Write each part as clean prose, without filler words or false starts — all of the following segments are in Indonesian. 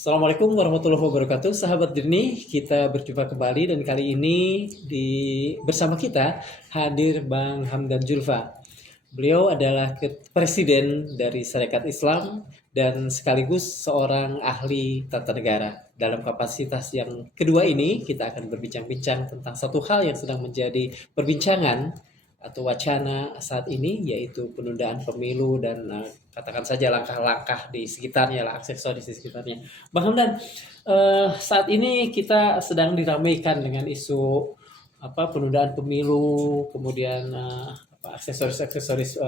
Assalamualaikum warahmatullahi wabarakatuh, sahabat jernih. Kita berjumpa kembali dan kali ini bersama kita hadir Bang Hamdan Julfa. Beliau adalah presiden dari Sarekat Islam dan sekaligus seorang ahli tata negara. Dalam kapasitas yang kedua ini, kita akan berbincang-bincang tentang satu hal yang sedang menjadi perbincangan atau wacana saat ini, yaitu penundaan pemilu dan katakan saja langkah-langkah di sekitarnya lah, aksesoris di sekitarnya. Bang Hamdan, saat ini kita sedang diramaikan dengan isu penundaan pemilu, kemudian aksesoris-aksesoris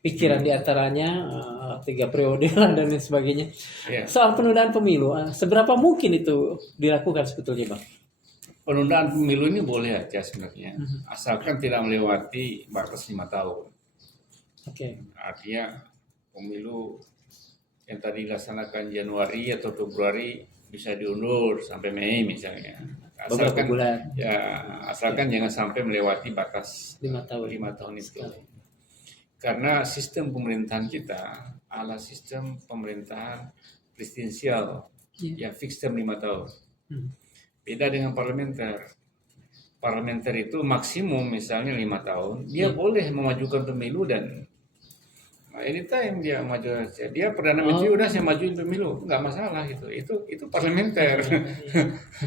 pikiran diantaranya 3 periode dan lain sebagainya. Ya. Soal penundaan pemilu, seberapa mungkin itu dilakukan sebetulnya, Bang? Penundaan pemilu ini boleh aja sebenarnya, asalkan tidak melewati batas 5 tahun. Oke. Artinya pemilu yang tadi dilaksanakan Januari atau Februari bisa diundur sampai Mei misalnya. Beberapa bulan. Ya, asalkan jangan sampai melewati batas 5 tahun. 5 tahun itu. Karena sistem pemerintahan kita adalah sistem pemerintahan presidensial yang fix term 5 tahun. Beda dengan parlementer. Parlementer itu maksimum misalnya 5 tahun, dia boleh memajukan pemilu dan anytime dia maju. Dia Perdana Menteri udah saya majuin pemilu, nggak masalah gitu. Itu parlementer.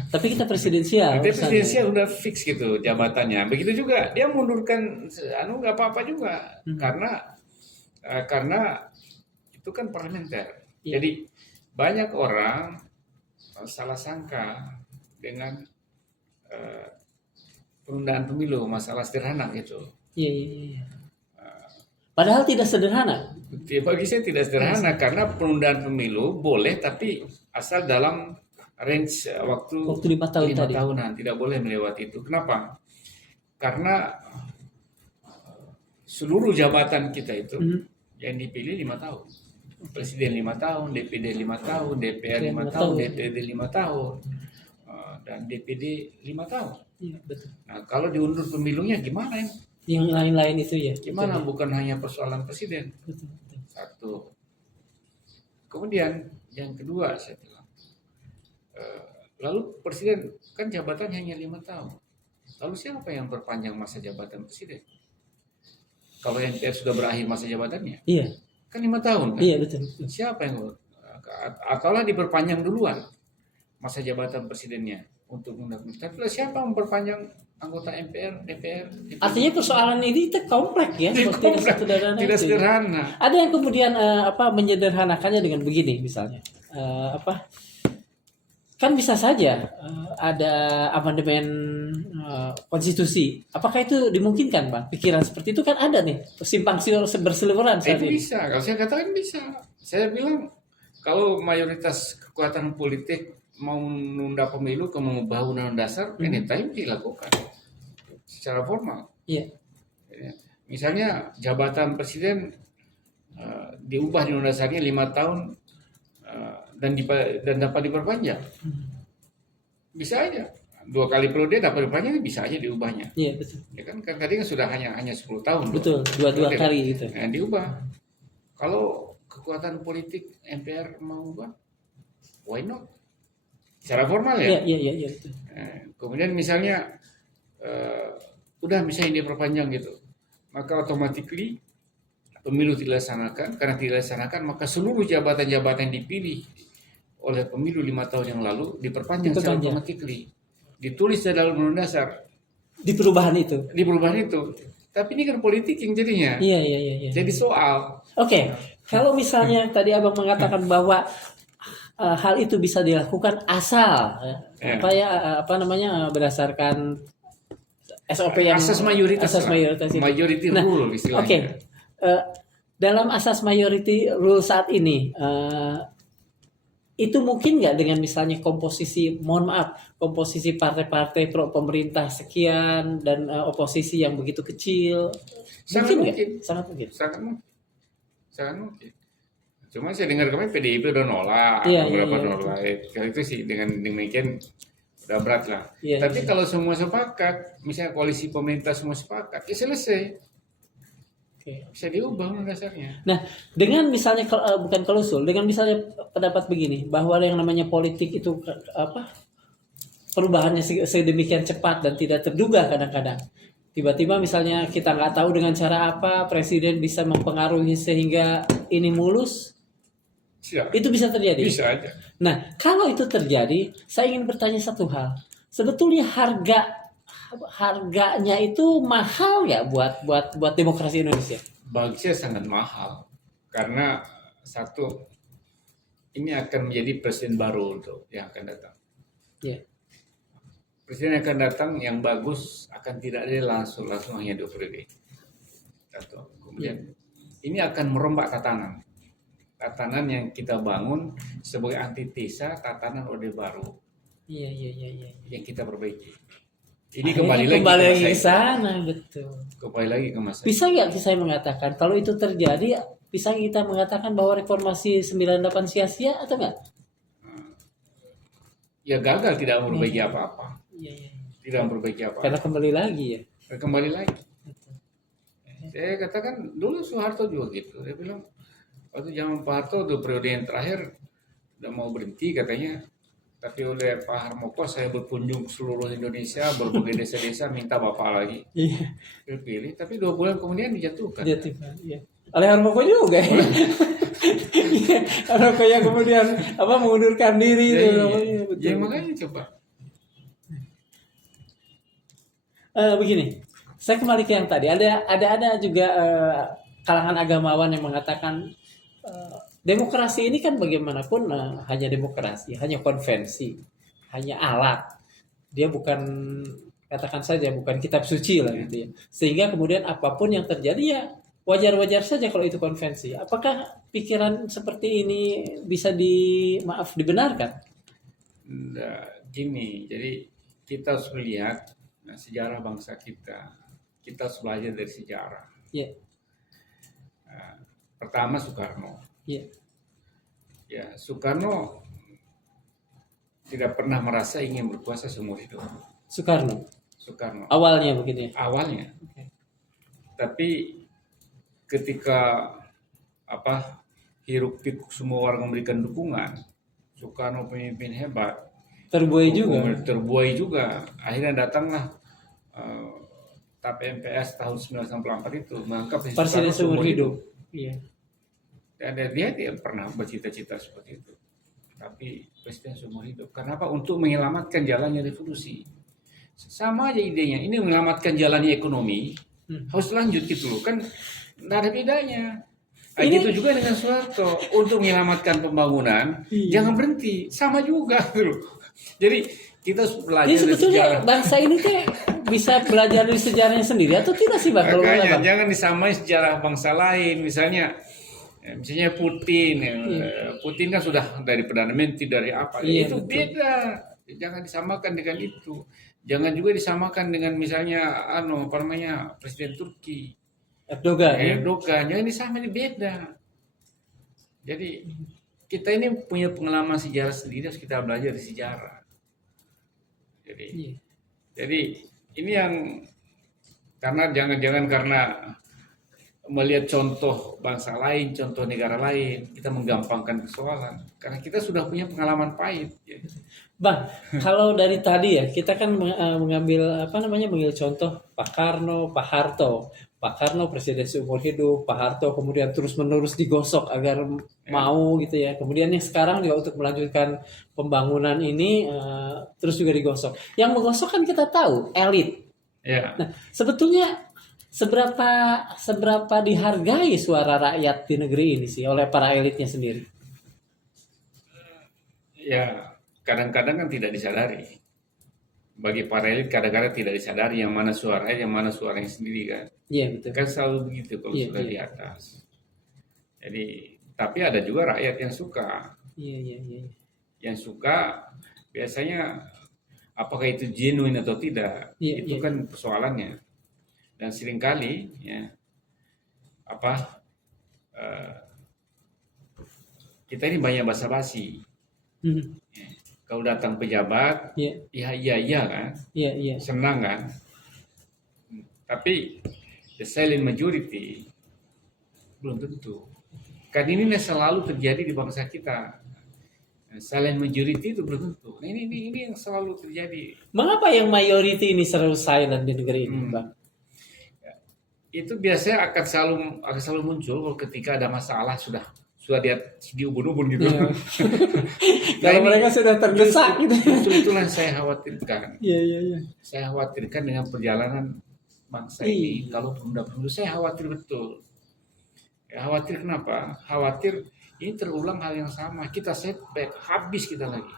Tapi kita presidensial. Dia presidensial udah fix gitu jabatannya. Begitu juga dia mundurkan nggak apa-apa juga. Karena itu kan parlementer. Jadi banyak orang salah sangka dengan penundaan pemilu, masalah sederhana gitu. Iya. Padahal tidak sederhana. Bagi saya tidak sederhana karena penundaan pemilu boleh, tapi asal dalam range waktu 5 tahun 5 tadi. tahunan, tidak boleh melewati itu. Kenapa? Karena seluruh jabatan kita itu yang dipilih 5 tahun. Presiden 5 tahun, DPD 5 tahun, DPR 5 tahun, DPD 5 tahun. Dan DPD 5 tahun. Iya, betul. Nah, kalau diundur pemilunya gimana ya? Yang lain-lain itu ya. Gimana? Betul. Bukan hanya persoalan presiden. Betul. Satu. Kemudian yang kedua saya bilang, lalu presiden kan jabatan hanya 5 tahun. Lalu siapa yang perpanjang masa jabatan presiden? Kalau MPR sudah berakhir masa jabatannya, Iya. kan 5 tahun kan? Iya, betul. Siapa yang ataulah diperpanjang duluan masa jabatan presidennya untuk tapi siapa yang memperpanjang anggota MPR, DPR? Artinya persoalan ini kompleks ya, tidak sederhana. Ada yang kemudian menyederhanakannya dengan begini misalnya, kan bisa saja ada amandemen konstitusi. Apakah itu dimungkinkan, Bang? Pikiran seperti itu kan ada nih, simpang siur berseliweran saat Itu ini. bisa, kalau saya katakan bisa. Saya bilang kalau mayoritas kekuatan politik mau menunda pemilu ke mengubah undang-undang dasar, anytime dilakukan secara formal. Iya. Misalnya jabatan presiden diubah di undang dasarnya 5 tahun dan dapat diperpanjang. Bisa aja. 2 kali periode dapat diperpanjang, bisa aja diubahnya. Iya, betul. Ya kan tadi kan sudah hanya 10 tahun. Betul, dua kali gitu. Nah, diubah. Kalau kekuatan politik MPR mau ubah, why not? Secara formal ya. Iya. Betul. Kemudian misalnya udah misalnya diperpanjang gitu, maka automatically pemilu dilaksanakan. Karena dilaksanakan maka seluruh jabatan-jabatan yang dipilih oleh pemilu 5 tahun yang lalu diperpanjang secara automatically. Ditulis dalam undang-undang dasar. Di perubahan itu. Tapi ini kan politik yang jadinya. Iya. Jadi soal. Oke. Kalau misalnya tadi Abang mengatakan bahwa hal itu bisa dilakukan asal berdasarkan SOP yang asas mayoritas itu. Majority rule istilahnya. Oke. Dalam asas majority rule saat ini itu mungkin nggak dengan misalnya komposisi partai-partai pro pemerintah sekian dan oposisi yang begitu kecil? Sangat mungkin. Cuma saya dengar kemarin PDIP udah nolak, beberapa nolak. Kalau itu sih dengan demikian udah berat lah. Tapi kalau semua sepakat, misalnya koalisi pemerintah semua sepakat, ya selesai. Oke. Bisa diubah undang dasarnya. Nah, dengan misalnya bukan klausul, dengan misalnya pendapat begini bahwa yang namanya politik itu apa perubahannya sedemikian cepat dan tidak terduga kadang-kadang. Tiba-tiba misalnya kita nggak tahu dengan cara apa presiden bisa mempengaruhi sehingga ini mulus, Siap. itu bisa terjadi. Bisa aja. Nah, kalau itu terjadi, saya ingin bertanya satu hal. Sebetulnya harganya itu mahal nggak buat demokrasi Indonesia? Bagi saya sangat mahal karena satu ini akan menjadi presiden baru untuk yang akan datang. Ya. Presiden yang akan datang yang bagus akan tidak ada langsung hanya 2 periode. Satu. Kemudian ini akan merombak tatanan yang kita bangun sebagai antitesa tatanan Orde Baru. Iya. Yang kita perbaiki. Ini Akhirnya kembali lagi ke sana, betul. Kembali lagi ke masa. Bisa nggak saya mengatakan kalau itu terjadi, bisa kita mengatakan bahwa reformasi 98 sia-sia atau enggak? Ya gagal, tidak memperbaiki apa-apa. Iya. Tidak memperbaiki apa-apa. Karena kembali lagi ya. Kembali lagi. Saya katakan dulu Soeharto juga gitu. Dia bilang waktu zaman Pak Harto itu periode yang terakhir udah mau berhenti katanya. Tapi oleh Pak Harmoko saya berkunjung seluruh Indonesia, berbagai desa-desa minta bapak lagi. Iya. Terpilih, tapi 2 bulan kemudian dijatuhkan. Iya. Oleh Harmoko juga ya. Harmoko yang kemudian mengundurkan diri Ya, itu. iya. Ya makanya coba. Begini, saya kembali ke yang tadi. Ada juga kalangan agamawan yang mengatakan demokrasi ini kan bagaimanapun hanya demokrasi, hanya konvensi, hanya alat. Dia bukan, katakan saja, bukan kitab suci lah gitu ya. Sehingga kemudian apapun yang terjadi ya wajar-wajar saja kalau itu konvensi. Apakah pikiran seperti ini bisa dibenarkan? Nah, gini, jadi kita harus melihat sejarah bangsa kita. Kita harus belajar dari sejarah. Ya. Pertama Soekarno. Ya. Ya, Soekarno tidak pernah merasa ingin berkuasa seumur hidup. Soekarno. Awalnya begitu ya. Awalnya. Okay. Tapi ketika hiruk pikuk semua orang memberikan dukungan, Soekarno pemimpin hebat. Terbuai juga. Akhirnya datanglah TAP MPS tahun 1994 itu mengangkat Presiden seumur hidup. Iya. Dan dia pernah bercita-cita seperti itu. Tapi presiden seumur hidup. Kenapa? Untuk menyelamatkan jalannya revolusi. Sama aja idenya. Ini menyelamatkan jalannya ekonomi. Harus lanjut gitu loh. Kan tidak ada bedanya. Itu juga dengan Soeharto. Untuk menyelamatkan pembangunan, jangan berhenti. Sama juga gitu loh. Jadi kita harus belajar dari sejarah. Bangsa ini bisa belajar dari sejarahnya sendiri atau tidak sih Bang? Makanya jangan disamai sejarah bangsa lain. Misalnya Putin, Putin kan sudah dari Perdana Menteri dari apa? Iya, itu betul. Beda. Jangan disamakan dengan itu. Jangan juga disamakan dengan misalnya Presiden Turki. Erdogan. Jangan disamakan, beda. Jadi kita ini punya pengalaman sejarah sendiri, harus kita belajar dari sejarah. Jadi ini yang jangan karena melihat contoh bangsa lain, contoh negara lain, kita menggampangkan persoalan. Karena kita sudah punya pengalaman pahit. Bang, kalau dari tadi ya kita kan mengambil contoh Pak Karno, Pak Harto. Pak Karno presiden seumur hidup, Pak Harto kemudian terus-menerus digosok agar mau gitu ya. Kemudian yang sekarang juga untuk melanjutkan pembangunan ini terus juga digosok. Yang menggosok kan kita tahu elit. Ya. Nah, sebetulnya seberapa dihargai suara rakyat di negeri ini sih oleh para elitnya sendiri? Ya, kadang-kadang kan tidak disadari. Bagi para elit kadang-kadang tidak disadari yang mana suaranya, yang mana suaranya sendiri kan. Iya, betul. Kan selalu begitu kalau sudah di atas. Jadi, tapi ada juga rakyat yang suka. Iya. Yang suka biasanya apakah itu genuine atau tidak, itu kan persoalannya. Dan seringkali kita ini banyak basa-basi. Kalau datang pejabat, iya kan, senang kan. Tapi the silent majority Belum tentu. Kan ini selalu terjadi di bangsa kita. Silent majority itu belum tentu. Nah, ini yang selalu terjadi. Mengapa yang mayority ini selalu silent di negeri ini, Bang? Itu biasanya akan selalu muncul ketika ada masalah sudah dia diubun-ubun gitu. Iya. Kalau mereka sudah terdesak gitu. Justru itulah yang saya khawatirkan. Iya. Saya khawatirkan dengan perjalanan bangsa ini. Kalau penunda-penunda, saya khawatir betul. Ya, khawatir kenapa? Khawatir ini terulang hal yang sama. Kita setback, habis kita lagi.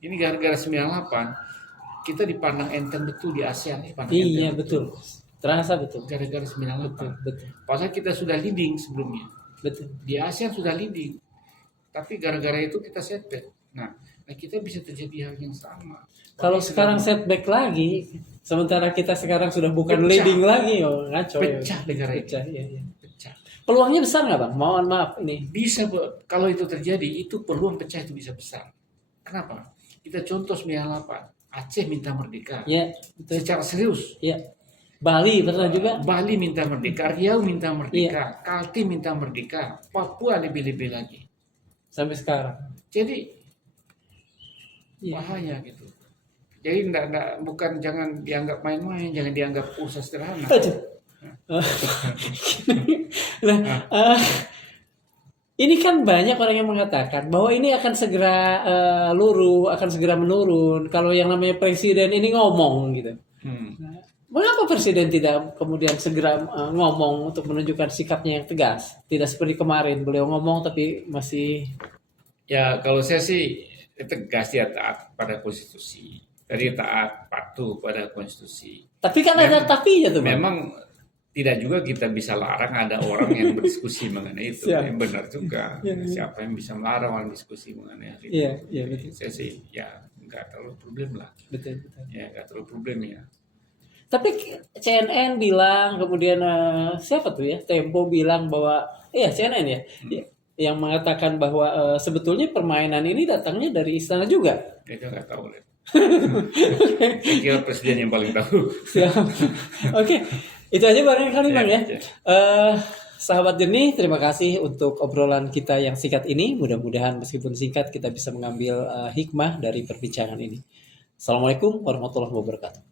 Ini gara-gara 98, kita dipandang enteng betul di ASEAN. Iya, betul. Terasa betul. Gara-gara 98. Betul. Padahal kita sudah leading sebelumnya. Betul. Di ASEAN sudah leading. Tapi gara-gara itu kita setback. Nah, kita bisa terjadi hal yang sama. Kalau sekarang setback lagi, sementara kita sekarang sudah bukan leading lagi, ngaco. Pecah negara ini. Pecah, iya. Pecah. Peluangnya besar nggak, Bang? Mohon maaf ini. Bisa, kalau itu terjadi, itu peluang pecah itu bisa besar. Kenapa? Kita contoh 98, Aceh minta merdeka. Ya, betul. Secara serius. Ya. Bali pernah juga. Bali minta merdeka, Riau minta merdeka, Kaltim minta merdeka, Papua lebih-lebih lagi. Sampai sekarang. Jadi bahaya gitu. Jadi bukan jangan dianggap main-main, jangan dianggap usaha sederhana. Nah, ini kan banyak orang yang mengatakan bahwa ini akan segera luruh, akan segera menurun. Kalau yang namanya presiden ini ngomong gitu. Mengapa presiden tidak kemudian segera ngomong untuk menunjukkan sikapnya yang tegas? Tidak seperti kemarin beliau ngomong tapi masih. Ya kalau saya sih tegas, dia taat pada konstitusi. Tadi taat patuh pada konstitusi. Tapi kan ada tapinya tuh. Memang tidak juga kita bisa larang ada orang yang berdiskusi mengenai itu. Yang benar juga. Siapa yang bisa melarang orang diskusi mengenai itu? Iya betul. Saya sih ya nggak terlalu problem lah. Betul. Ya nggak terlalu problem ya. Tapi CNN bilang, kemudian siapa tuh ya, Tempo bilang bahwa, CNN ya, yang mengatakan bahwa sebetulnya permainan ini datangnya dari istana juga. Itu nggak tahu deh. Saya kira presiden yang paling tahu. Oke, itu aja barangkali Bang ya. Sahabat Jernih, terima kasih untuk obrolan kita yang singkat ini. Mudah-mudahan meskipun singkat kita bisa mengambil hikmah dari perbincangan ini. Assalamualaikum warahmatullahi wabarakatuh.